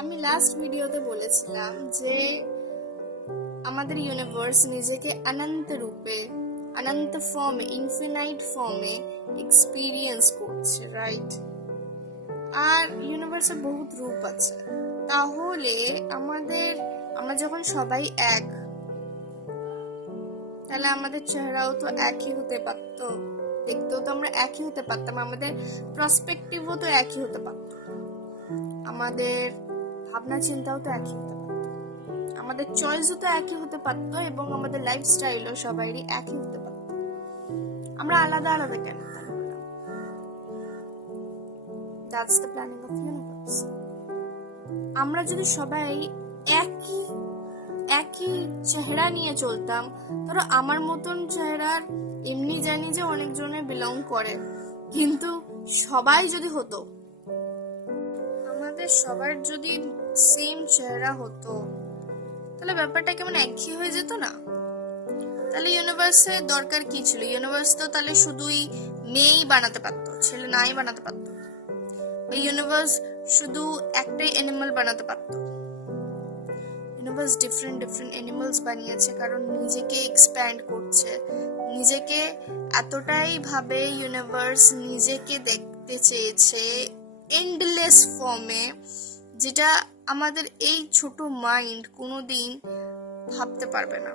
আমি লাস্ট ভিডিওতে বলেছিলাম যে আমাদের ইউনিভার্স নিজেকে অনন্ত রূপে, অনন্ত ফর্মে, ইনফিনাইট ফর্মে এক্সপিরিয়েন্স করছে, রাইট? আর ইউনিভার্সের বহুত রূপ আছে। তাহলে আমরা যখন সবাই এক, তাহলে আমাদের চেহারাও তো একই হতে পারতো, দেখতেও তো আমরা একই হতে পারতাম, আমাদের পার্সপেক্টিভও তো একই হতে পারতো, আমাদের ভাবনা চিন্তাও তো একই হতে পারতো, আমাদের চয়েসও তো একই হতে পারতো, এবং আমাদের লাইফস্টাইলও সবারই একই হতে পারতো। আমরা আলাদা আলাদা কেন? That's the planning of universe. আমরা যদি সবাই একই একই চেহারা নিয়ে চলতাম, ধরো আমার মতন চেহারার এমনি জানি যে অনেকজনে বিলং করে, কিন্তু সবাই যদি হতো, আমাদের সবার যদি সেম চেহারা হতো, তাহলে ব্যাপারটা কেমন একই হয়ে যেত না? তাহলে ইউনিভার্সের দরকার কি ছিল? ইউনিভার্স তো তাহলে শুধুই মেয়েই বানাতে পারতো, ছেলে নাই বানাতে পারতো। এই ইউনিভার্স শুধু একটাই অ্যানিমাল বানাতে পারতো। ইউনিভার্স ডিফারেন্ট ডিফারেন্ট অ্যানিমালস বানিয়েছে, কারণ নিজেকে এক্সপ্যান্ড করছে, নিজেকে এতটাই ভাবে ইউনিভার্স নিজেকে দেখতে চেয়েছে এন্ডলেস ফর্মে, যেটা আমাদের এই ছোট মাইন্ড কোনোদিন ভাবতে পারবে না।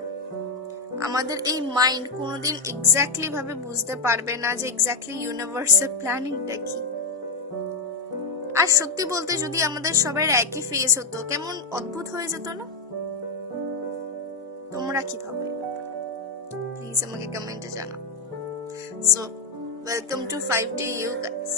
আমাদের এই মাইন্ড কোনোদিন এক্স্যাক্টলি ভাবে বুঝতে পারবে না যে এক্স্যাক্টলি ইউনিভার্সের প্ল্যানিংটা কি। আর সত্যি বলতে, যদি আমাদের সবার একই ফেস হতো, কেমন অদ্ভুত হয়ে যেত না? তোমরা কি ভাবো এই ব্যাপারে? প্লিজ আমাকে কমেন্টে জানাও। So welcome to 5D you guys.